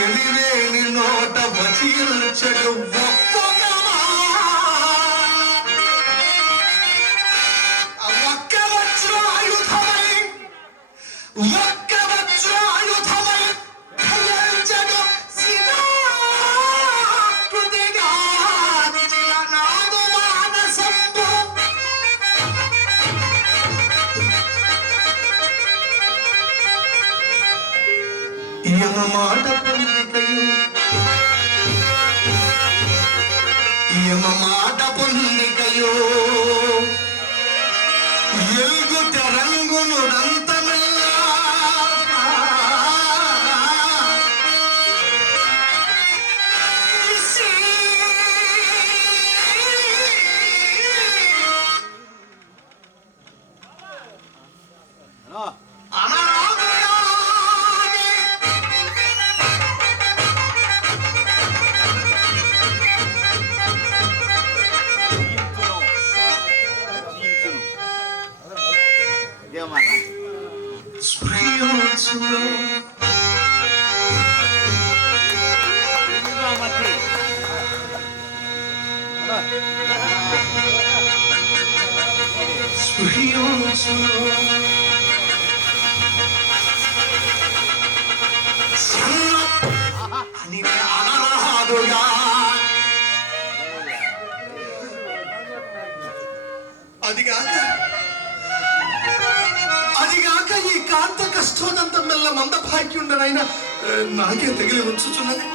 ఎలివేని నోట వచీల్చెడు ఒక్క వజ్రాయుధమై ఒక్క వజ్రాయుధమై ధరించెడు శిలాకృతిగా నాదు మానసంబు ఈయన మాట పొందికయు ఈయన మాట పొందికయు ఎల్గు తెరంగును దంతమెల్లా అదిగాక ఈ కాంత కష్టోదంతం మెల్ల మంద భాగ్యుండనైనా నాకే తగిలి ఉంచుచున్నది.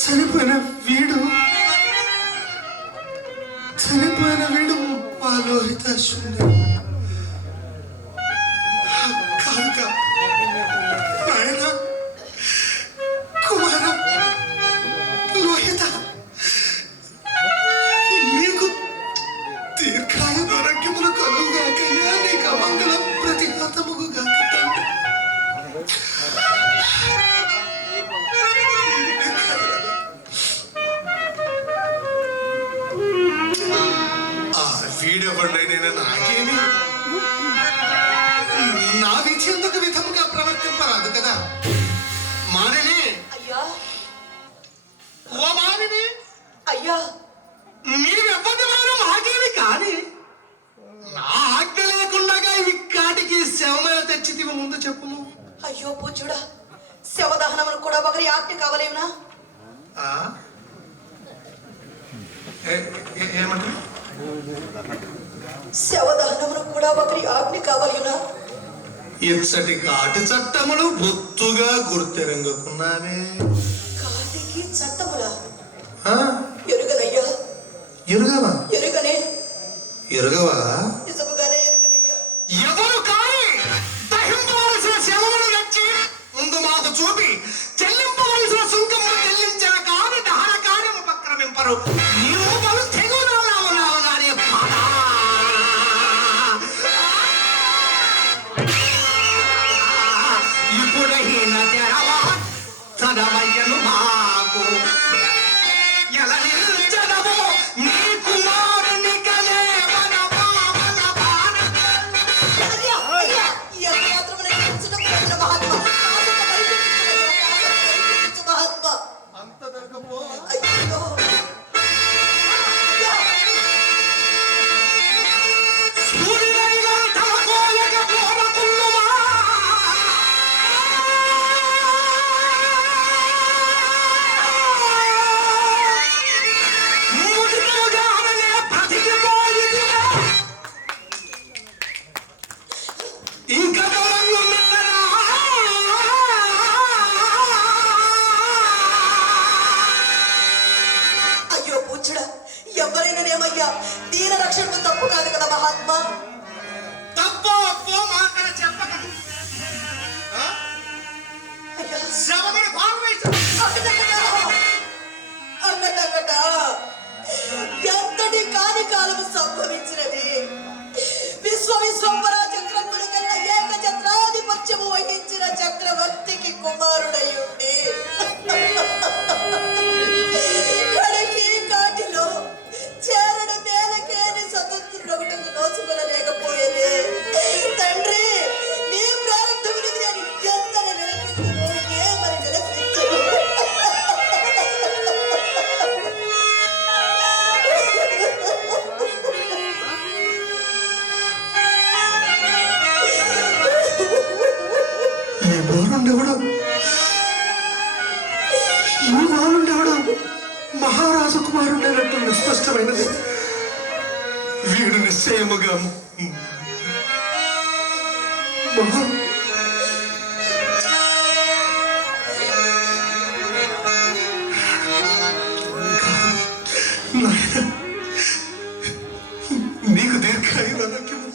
చనిపోయిన వీడు మా లోహితాశ్వరుడు కాక నాయన కుమార లోహిత నీకు దీర్ఘాయు ఆరోగ్యములు కలుగుగాకయ్యా, నీకు అమంగళం ప్రతిఘాతముగు గాక. వీడెవడైనా నాకేమి నా విధి ఎందుకు విధముగా ప్రవర్తింపరాదు కదా. మానిని ఓ మానిని అయ్యా, మీరెవ్వరి వారు మాకేమి కానీ నా ఆజ్ఞ లేకుండా ఇవి కాటికి శవమేళ తెచ్చితివి ముందు చెప్పుము. అయ్యో పూజ్యుడా, శవదహనమును కూడా ఒకరి ఆజ్ఞ కావలేమునా? ఏమంటా శవదహనమును కూడా ఒకరి ఆజ్ఞ కావలేనా? ఇచ్చటి కాటి చట్టములు బొత్తుగా గుర్తెరంగుకున్నావే. కాటికి చట్టములా? ఎరుగనయ్యా. ఎరుగవా? ఎరుగవా? నిజముగానే ఎరుగనయ్యా. ఎవరు కానీ దహింపవలసిన శవమును నచ్చి ముందు మాకు చూపి చెల్లింపవలసిన సుంకమును చెల్లించిన కాని దహన కార్యము పక్రమింపరు. నీవు బలు తెగునావు నానే బాధ. ఇప్పుడైన తెరవా చదవయ్యను మాకు ఎలా నిల్చదవో నీ కుమారుని కలే మన పావన భారత. అంత దొరకపో అయ్యో మహారాజు కుమారుడైనట్టు స్పష్టమైనది. వీడు నిశ్చయముగా నీకు దీర్ఘాయురారోగ్యము.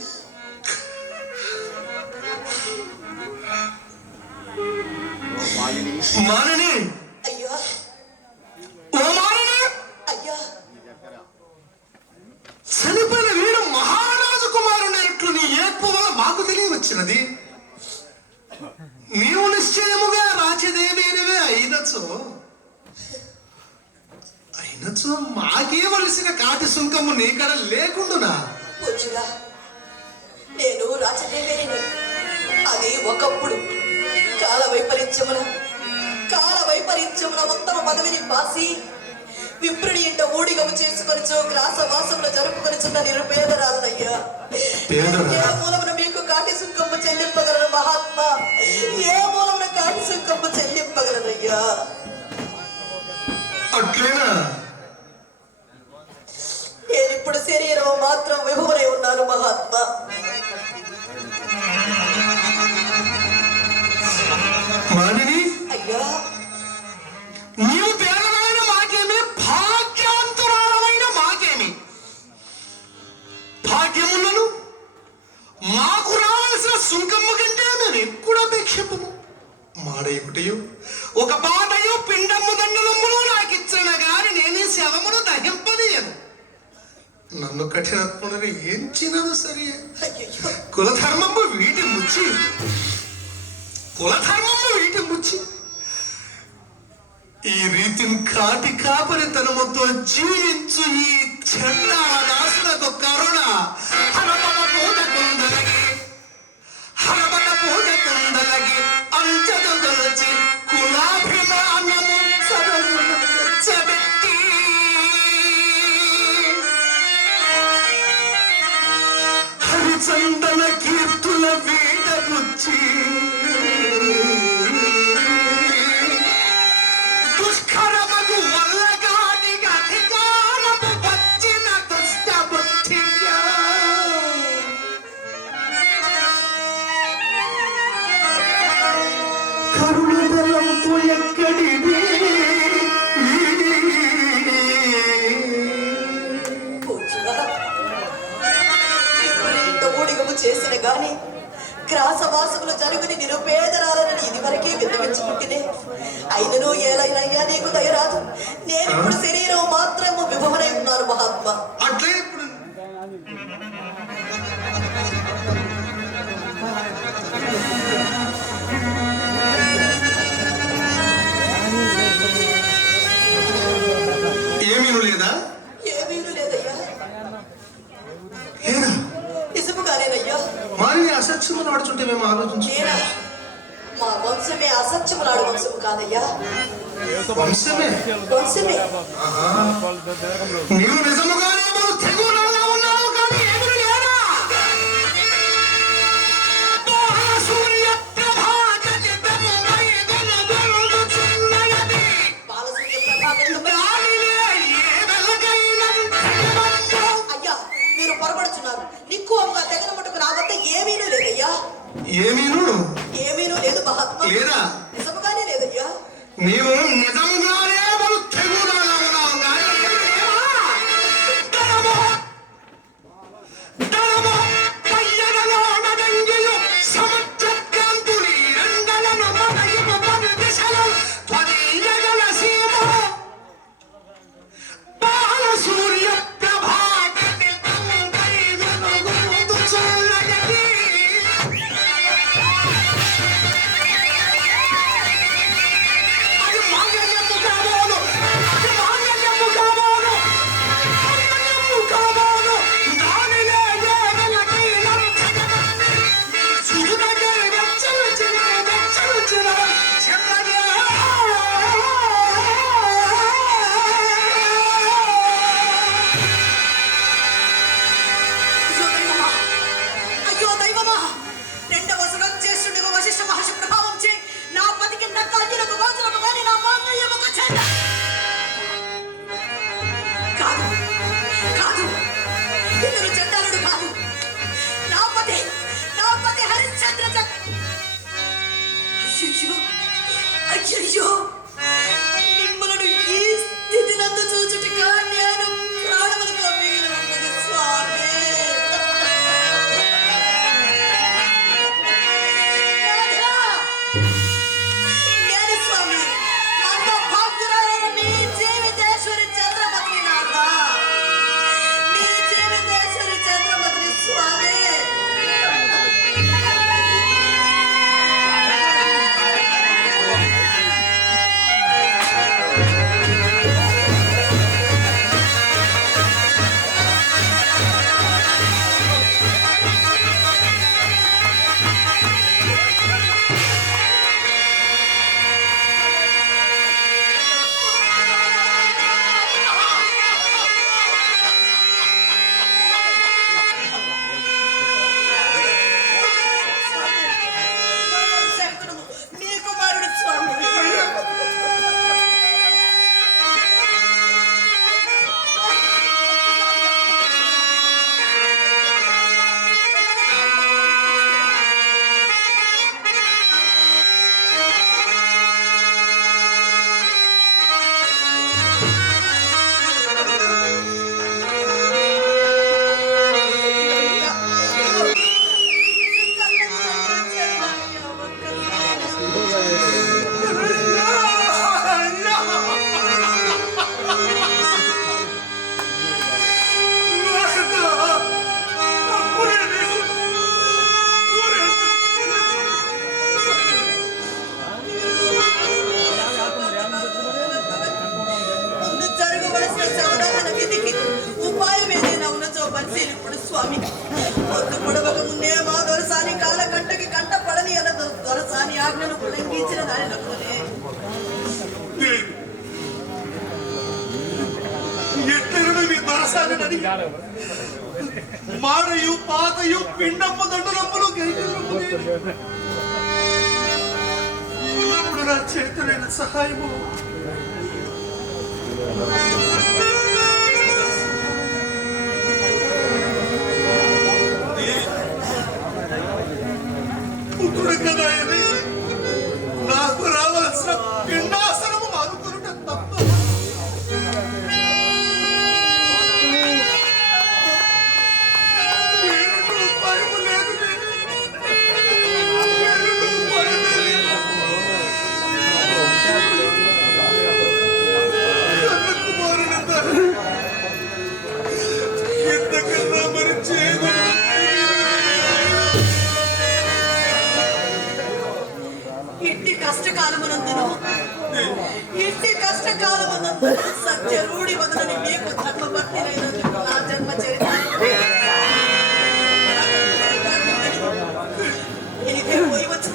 మానని, అయ్యా ఓ మానని, అయ్యా చనిపోయిన వీడు మహారాజు కుమారుడైనట్లు నీ ఏర్పు వల్ల మాకు తెలియవచ్చినది. నీవు నిశ్చయముగా రాజదేవేనివే అయినచో మాకేవలసిన కాటి సుంకము నీకడ లేకుండునా? పూజ్యుడా, నేను రాజదేవేని. అది ఒకప్పుడు కాల వైపరీత్యమున ఉత్తమ పదవిని పాసి విప్రుడి ఇంట ఊడిగము చేసుకొనిచో గ్రాసవాసములు జరుపుకొనిచున్న నిరుపేదరాలనయ్యా. ఏ మూలమున మీకు కాటి సుంకము చెల్లింపగలరు మహాత్మా? ఏ మూలమున కాటి సుంకము చెల్లింపగలరయ్యా? అట్లేనా? నేనిప్పుడు శరీరం మాత్రం విభువనై ఉన్నాను మహాత్మా. మానిని, అయ్యా నీవు పేదలైన మాకేమి, భాగ్యాంతరాలమైన మాకేమి? భాగ్యములను మాకు రావాల్సిన సుంకమ్మ కంటే మేము ఎక్కువ అపేక్షింపము. మాడేయుటయు ఒక బాటయు పిండమ్ము దండలమ్ములు నాకిచ్చిన గాని నేనే శవమును దహింపదీయను. నన్ను కఠినత్మునని ఏంచినదు సరే. కులధర్మము వీటి ముచ్చి ఈ రీతిని కాటి కాపరితనముతో జీవించు ఈ చెడ్డాసులకు కరుణ హరబల పూజ కుందలగి అంచదు దొలచి కులాభిమానము సదరుచ్చబెట్టి హరిచందన కీర్తుల వీడబుచ్చి దుష్కరమగు వల్లగాడికి అధికారము వచ్చిన దుష్ట బుద్ధిగా కరుణదలంపు ఎక్కడిది? ఊడిగము చేసిన గాని గ్రాసవాసములు జరుగుని నిరుపేదరాలని ఇదివరకే విన్నవించుకుంటేనే అయినను ఏలైనయ్యా నీకు దయరాదు. నేను ఇప్పుడు శరీరం మాత్రము విభవనై ఉన్నాను మహాత్మా. అట్లే ఇప్పుడు ఏమీ లేదా? ఏమీను లేదయ్యా. లేదా? నిజముగానేనయ్యా. మరి అసత్యము నడుచుంటే మేము ఆలోచించు. నేనా? మా వంశమే అసత్యములాడు వంశము కాదయ్యా. వంశమే? వంశమే. నీవు నిజముగానే తెగులాగా ఉన్నావు కానీ ఎదురు లేదా? అయ్యా మీరు పొరపడుచున్నారు. నిక్కువగా తెగన మటుకు నా వద్ద ఏమీనూ లేదయ్యా. ఏమీను లేదు మహాత్మా. లేదా? నిజముగానే లేదయ్యా. నీవు నిజంగానే తెగులాగా ఉన్నావు కానీ ఎదురు లేవా? అది మాడయు పాతయు పిండపు దండలప్పులు ఇప్పుడు నా చేతులైన సహాయము పుత్రుడు కదా ఇది నాకు రావాల్సిన పిండాసనము అనుకునుట తప్ప ఇంటి కష్టకాలమునందును సత్య రూఢి వదలని మీకు ధర్మభక్తినైనందుకు నా జన్మ చరిత్ర ఇదే పోయి వచ్చిన